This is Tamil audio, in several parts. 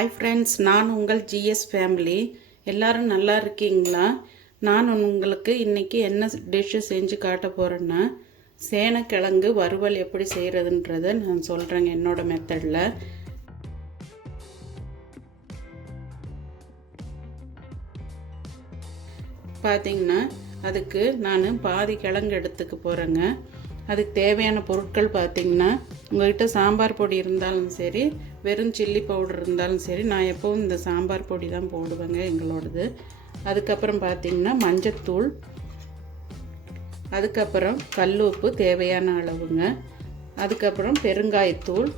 ஹாய் ஃப்ரெண்ட்ஸ் நான் உங்கள் ஜிஎஸ் ஃபேமிலி எல்லாரும் நல்லா இருக்கீங்களா? நான் உங்களுக்கு இன்றைக்கி என்ன டிஷ்ஷு செஞ்சு காட்ட போகிறேன்னா சேனக்கிழங்கு வறுவல் எப்படி செய்கிறதுன்றதை நான் சொல்கிறேங்க என்னோட மெத்தடில் பார்த்திங்கன்னா அதுக்கு நான் பாதி கிழங்கு எடுத்துக்க போகிறேங்க அதுக்கு தேவையான பொருட்கள் பார்த்திங்கன்னா உங்கள்கிட்ட சாம்பார் பொடி இருந்தாலும் சரி வெறும் சில்லி பவுடர் இருந்தாலும் சரி நான் எப்போவும் இந்த சாம்பார் பொடி தான் போடுவேங்க எங்களோடது. அதுக்கப்புறம் பார்த்திங்கன்னா மஞ்சத்தூள் அதுக்கப்புறம் கல் உப்பு தேவையான அளவுங்க. அதுக்கப்புறம் பெருங்காயத்தூள்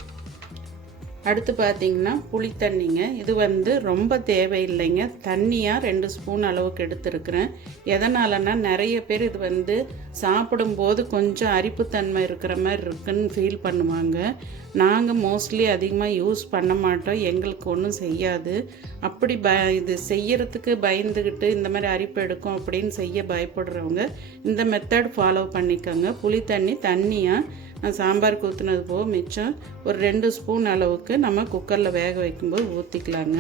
அடுத்து பார்த்தீங்கன்னா புளி தண்ணிங்க. இது வந்து ரொம்ப தேவையில்லைங்க. தண்ணியாக ரெண்டு ஸ்பூன் அளவுக்கு எடுத்துருக்குறேன். எதனாலன்னா நிறைய பேர் இது வந்து சாப்பிடும்போது கொஞ்சம் அரிப்புத்தன்மை இருக்கிற மாதிரி இருக்குன்னு ஃபீல் பண்ணுவாங்க. நாங்கள் மோஸ்ட்லி அதிகமாக யூஸ் பண்ண மாட்டோம். எங்களுக்கு ஒன்றும் செய்யாது. அப்படி ப இது செய்யறதுக்கு பயந்துக்கிட்டு இந்த மாதிரி அரிப்பு எடுக்கும் அப்படின்னு செய்ய பயப்படுறவங்க இந்த மெத்தட் ஃபாலோ பண்ணிக்கோங்க. புளி தண்ணி தண்ணியாக நான் சாம்பாருக்கு ஊற்றுனது போக மிச்சம் ஒரு ரெண்டு ஸ்பூன் அளவுக்கு நம்ம குக்கரில் வேக வைக்கும்போது ஊற்றிக்கலாங்க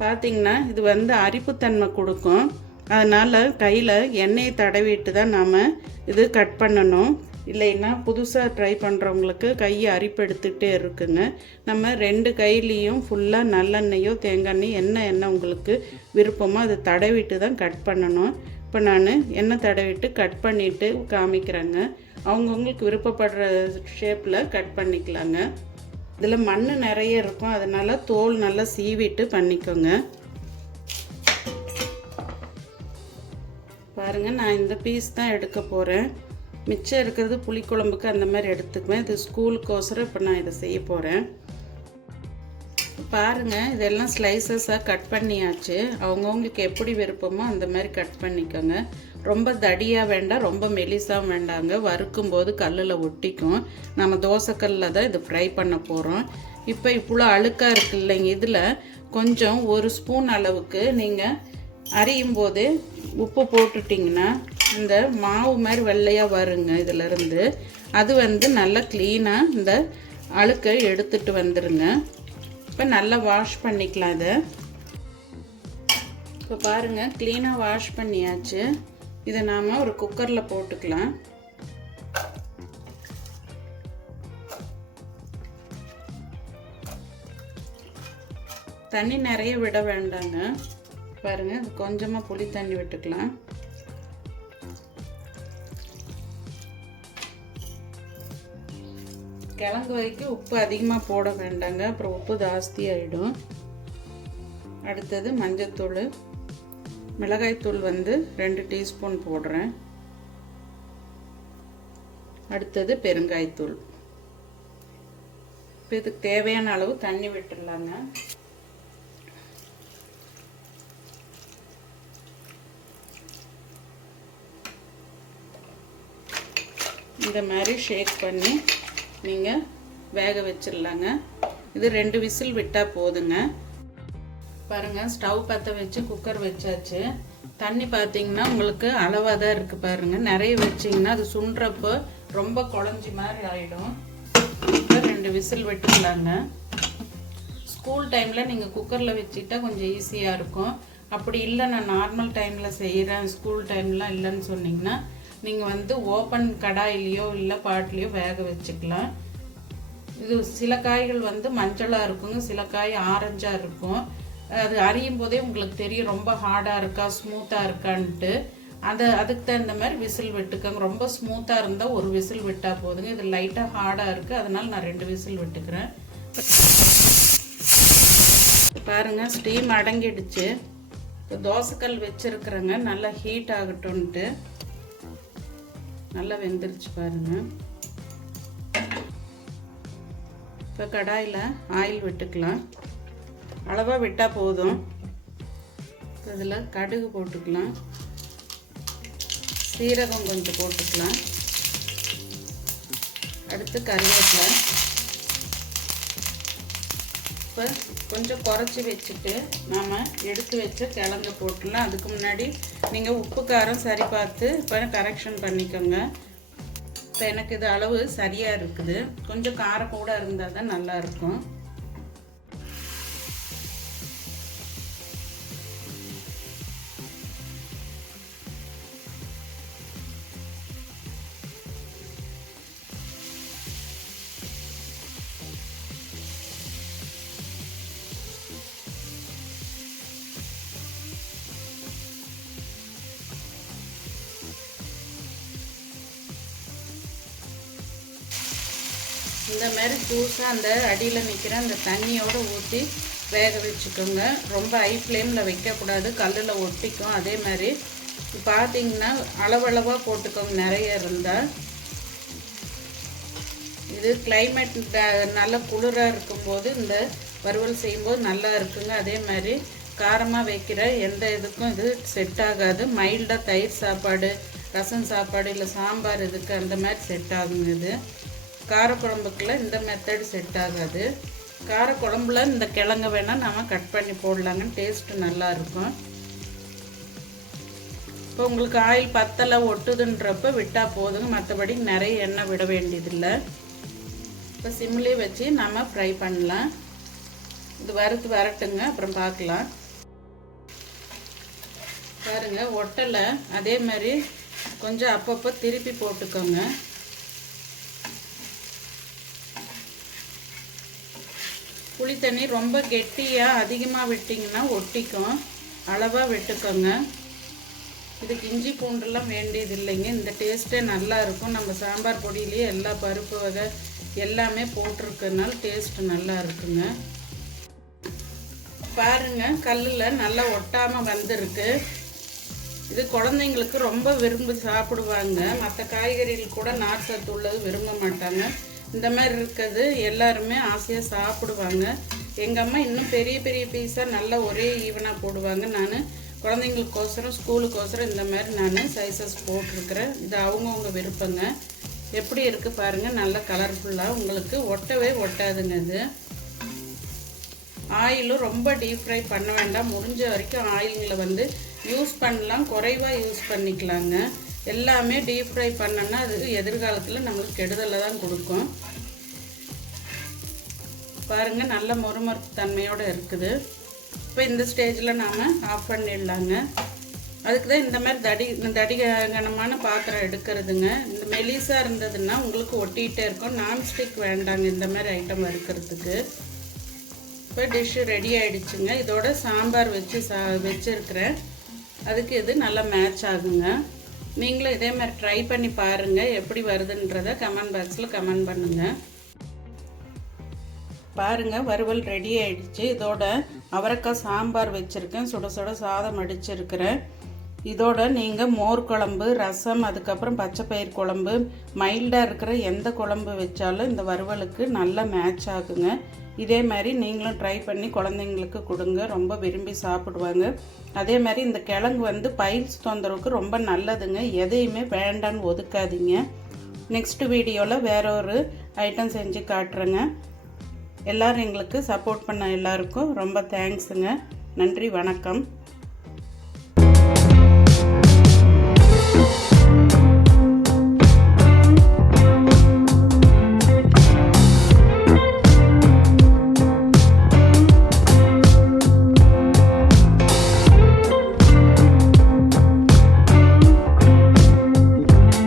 பார்த்திங்கன்னா இது வந்து அரிப்புத்தன்மை கொடுக்கும். அதனால் கையில் எண்ணெயை தடவிட்டு தான் நாம் இது கட் பண்ணணும். இல்லைன்னா புதுசாக ட்ரை பண்ணுறவங்களுக்கு கையை அரிப்பெடுத்துக்கிட்டே இருக்குங்க. நம்ம ரெண்டு கையிலையும் ஃபுல்லாக நல்லெண்ணெயோ தேங்காய் எண்ணெய் என்ன எண்ணெய் உங்களுக்கு விருப்பமோ அதை தடவிட்டு தான் கட் பண்ணணும். இப்போ நான் எண்ணெய் தடவிட்டு கட் பண்ணிவிட்டு காமிக்கிறேங்க. அவங்கவுங்களுக்கு விருப்பப்படுற ஷேப்பில் கட் பண்ணிக்கலாங்க. இதில் மண் நிறைய இருக்கும். அதனால் தோல் நல்லா சீவிட்டு பண்ணிக்கோங்க. பாருங்கள் நான் இந்த பீஸ் தான் எடுக்க போகிறேன் மிச்சம் இருக்கிறது புளிக்குழம்புக்கு அந்த மாதிரி எடுத்துக்குவேன். இது ஸ்கூலுக்கோசரம் இப்போ நான் இதை செய்ய போகிறேன் பாருங்கள் இதெல்லாம் ஸ்லைசஸாக கட் பண்ணியாச்சு. அவங்கவுங்களுக்கு எப்படி விருப்பமோ அந்த மாதிரி கட் பண்ணிக்கோங்க. ரொம்ப தடியாக வேண்டாம் ரொம்ப மெலிசாகவும் வேண்டாங்க. வறுக்கும் போது கல்லில் ஒட்டிக்கும். நம்ம தோசைக்கல்லில் தான் இது ஃப்ரை பண்ண போகிறோம் இப்போ இவ்வளோ அழுக்காக இருக்கு இல்லைங்க. இதில் கொஞ்சம் ஒரு ஸ்பூன் அளவுக்கு நீங்கள் அரியும் போது உப்பு போட்டுட்டிங்கன்னா இந்த மாவு மாதிரி வெள்ளையாக வருங்க இதிலருந்து. அது வந்து நல்லா க்ளீனாக இந்த அழுக்கை எடுத்துட்டு வந்துடுங்க இப்போ நல்லா வாஷ் பண்ணிக்கலாம் இதை. இப்போ பாருங்கள் க்ளீனாக வாஷ் பண்ணியாச்சு. இதை நாம் ஒரு குக்கரில் போட்டுக்கலாம். தண்ணி நிறைய விட வேண்டாங்க. பாருங்கள் கொஞ்சமாக புளி தண்ணி விட்டுக்கலாம். கிழங்கு வரைக்கும் உப்பு அதிகமாக போட வேண்டாங்க. அப்புறம் உப்பு ஜாஸ்தி ஆகிடும் அடுத்தது மஞ்சத்தூள். மிளகாய்த்தூள் வந்து ரெண்டு டீஸ்பூன் போடுறேன். அடுத்தது பெருங்காய்த்தூள் இப்போ இதுக்கு தேவையான அளவு தண்ணி விட்டுடலாங்க. இந்த மாதிரி ஷேக் பண்ணி நீங்கள் வேக வச்சிடலாங்க. இது ரெண்டு விசில் விட்டால் போதுங்க. பாருங்கள் ஸ்டவ் பற்ற வச்சு குக்கர் வச்சாச்சு. தண்ணி பார்த்தீங்கன்னா உங்களுக்கு அளவாக தான் இருக்குது பாருங்கள் நிறைய வச்சிங்கன்னா அது சுண்டுறப்போ ரொம்ப குழஞ்சி மாதிரி ஆகிடும் ரெண்டு விசில் விட்டுக்கலாங்க. ஸ்கூல் டைமில் நீங்கள் குக்கரில் வச்சுட்டா கொஞ்சம் ஈஸியாக இருக்கும். அப்படி இல்லை நான் நார்மல் டைமில் செய்கிறேன் ஸ்கூல் டைம்லாம் இல்லைன்னு சொன்னிங்கன்னா நீங்கள் வந்து ஓப்பன் கடாயிலையோ இல்லை பாட்டிலையோ வேக வச்சுக்கலாம். இது சில காய்கள் வந்து மஞ்சளாக இருக்குங்க சில காய் ஆரஞ்சாக இருக்கும். அது அறியும் போதே உங்களுக்கு தெரியும் ரொம்ப ஹார்டாக இருக்கா ஸ்மூத்தாக இருக்கான்ட்டு. அதை அதுக்கு தகுந்த மாதிரி விசில் விட்டுக்கோங்க. ரொம்ப ஸ்மூத்தாக இருந்தால் ஒரு விசில் விட்டால் போதுங்க. இது லைட்டாக ஹார்டாக இருக்குது அதனால் நான் ரெண்டு விசில் விட்டுக்கிறேன். பாருங்கள் ஸ்டீம் அடங்கிடுச்சு. இப்போ தோசைக்கல் வச்சுருக்குறேங்க. நல்லா ஹீட் ஆகட்டும்ன்ட்டு. நல்லா வெந்துருச்சு பாருங்கள் இப்போ கடாயில் ஆயில் விட்டுக்கலாம். அளவாக விட்டால் போதும். இதில் கடுகு போட்டுக்கலாம். சீரகம் கொஞ்சம் போட்டுக்கலாம். அடுத்து கருவேப்பிலை. இப்போ கொஞ்சம் குறைச்சி வச்சுட்டு நாம் எடுத்து வச்ச கிழங்கு போட்டுடலாம் அதுக்கு முன்னாடி நீங்கள் உப்பு காரம் சரி பார்த்து இப்போ கரெக்ஷன் பண்ணிக்கோங்க. இப்போ எனக்கு இது அளவு சரியாக இருக்குது. கொஞ்சம் காரம் கூட இருந்தால் தான் நல்லாயிருக்கும் இந்த மாதிரி ஜூஸாக அந்த அடியில் நிற்கிற அந்த தண்ணியோடு ஊற்றி வேக வச்சுக்கோங்க. ரொம்ப ஹை ஃப்ளேமில் வைக்கக்கூடாது. கல்லில் ஒட்டிக்கும். அதே மாதிரி பார்த்தீங்கன்னா அளவளவாக போட்டுக்கோங்க. நிறைய இருந்தால் இது கிளைமேட் நல்ல குளிராக இருக்கும்போது இந்த வறுவல் செய்யும்போது நல்லா இருக்குங்க. அதே மாதிரி காரமாக வைக்கிற எந்த இதுக்கும் இது செட் ஆகாது. மைல்டாக தயிர் சாப்பாடு ரசம் சாப்பாடு இல்லை சாம்பார் இதுக்கு அந்த மாதிரி செட் ஆகுங்க இது. காரக்குழம்புக்குலாம் இந்த மெத்தடு செட் ஆகாது. காரக்குழம்புல இந்த கிழங்க வேணால் நம்ம கட் பண்ணி போடலாங்க டேஸ்ட்டு நல்லாயிருக்கும் இப்போ உங்களுக்கு ஆயில் பத்தலை ஒட்டுதுன்றப்ப விட்டால் போதுங்க. மற்றபடி நிறைய எண்ணெய் விட வேண்டியதில்லை. இப்போ சிம்லேயே வச்சு நம்ம ஃப்ரை பண்ணலாம். இது வறுத்து வரட்டுங்க. அப்புறம் பார்க்கலாம். பாருங்கள் ஒட்டலை. அதே மாதிரி கொஞ்சம் அப்பப்போ திருப்பி போட்டுக்கோங்க. புளி தண்ணி ரொம்ப கெட்டியாக அதிகமாக விட்டிங்கன்னா ஒட்டிக்கும். அளவாக வெட்டுக்கோங்க. இதுக்கு இஞ்சி பூண்டுலாம் வேண்டியது இல்லைங்க. இந்த டேஸ்ட்டே நல்லா இருக்கும். நம்ம சாம்பார் பொடியிலேயே எல்லா பருப்பு வகை எல்லாமே போட்டிருக்கனால டேஸ்ட்டு நல்லா இருக்குங்க. பாருங்க கல்லில் நல்லா ஒட்டாமல் வந்திருக்கு. இது குழந்தைங்களுக்கு ரொம்ப விரும்பி சாப்பிடுவாங்க. மற்ற காய்கறிகள் கூட நார் சத்து உள்ளது விரும்ப மாட்டாங்க. இந்த மாதிரி இருக்கிறது எல்லாருமே ஆசையாக சாப்பிடுவாங்க. எங்கள் அம்மா இன்னும் பெரிய பெரிய பீஸாக நல்லா ஒரே ஈவனாக போடுவாங்க. நான் குழந்தைங்களுக்கோசரம் ஸ்கூலுக்கோசரம் இந்த மாதிரி நான் சைஸஸ் போட்டிருக்கிறேன். இது அவங்கவுங்க விருப்பங்க. எப்படி இருக்குது பாருங்கள் நல்லா கலர்ஃபுல்லாக உங்களுக்கு ஒட்டவே ஒட்டாதுங்க இது. ஆயிலும் ரொம்ப டீப் ஃப்ரை பண்ண வேண்டாம். முடிஞ்ச வரைக்கும் ஆயில்களை வந்து யூஸ் பண்ணலாம். குறைவாக யூஸ் பண்ணிக்கலாங்க. எல்லாமே டீப் ஃப்ரை பண்ணோன்னா அது எதிர்காலத்தில் நம்மளுக்கு கெடுதலை தான் கொடுக்கும். பாருங்கள் நல்ல மொறுமொறுப்பு தன்மையோடு இருக்குது. இப்போ இந்த ஸ்டேஜில் நாம் ஆஃப் பண்ணிடலாங்க. அதுக்கு தான் இந்த மாதிரி தடி தடிகனமான பாத்திரம் எடுக்கிறதுங்க. இந்த மெலிசாக இருந்ததுன்னா உங்களுக்கு ஒட்டிகிட்டே இருக்கும். நான்ஸ்டிக் வேண்டாங்க இந்த மாதிரி ஐட்டம் இருக்கிறதுக்கு இப்போ டிஷ்ஷு ரெடி ஆகிடுச்சுங்க இதோட சாம்பார் வச்சு சா வச்சுருக்கிறேன். அதுக்கு இது நல்லா மேட்ச் ஆகுங்க. நீங்களும் இதே மாதிரி ட்ரை பண்ணி பாருங்கள் எப்படி வருதுன்றத கமெண்ட் பாக்ஸில் கமெண்ட் பண்ணுங்கள் பாருங்கள் வறுவல் ரெடி ஆகிடுச்சு இதோட அவரைக்காய் சாம்பார் வச்சுருக்கேன். சுட சுட சாதம் அடிச்சிருக்கிறேன். இதோட நீங்கள் மோர் குழம்பு ரசம் அதுக்கப்புறம் பச்சை பயிர் குழம்பு மைல்டாக இருக்கிற எந்த குழம்பு வச்சாலும் இந்த வறுவலுக்கு நல்லா மேட்ச் ஆகுங்க. இதே மாதிரி நீங்களும் ட்ரை பண்ணி குழந்தைங்களுக்கு கொடுங்க. ரொம்ப விரும்பி சாப்பிடுவாங்க. அதே மாதிரி இந்த கிழங்கு வந்து பைல்ஸ் தொந்தரவுக்கு ரொம்ப நல்லதுங்க. எதையுமே வேண்டான்னு ஒதுக்காதீங்க. நெக்ஸ்ட் வீடியோவில் வேற ஒரு ஐட்டம் செஞ்சு காட்டுறேங்க. எல்லோரும் எங்களுக்கு சப்போர்ட் பண்ண எல்லாருக்கும் ரொம்ப தேங்க்ஸுங்க நன்றி வணக்கம்.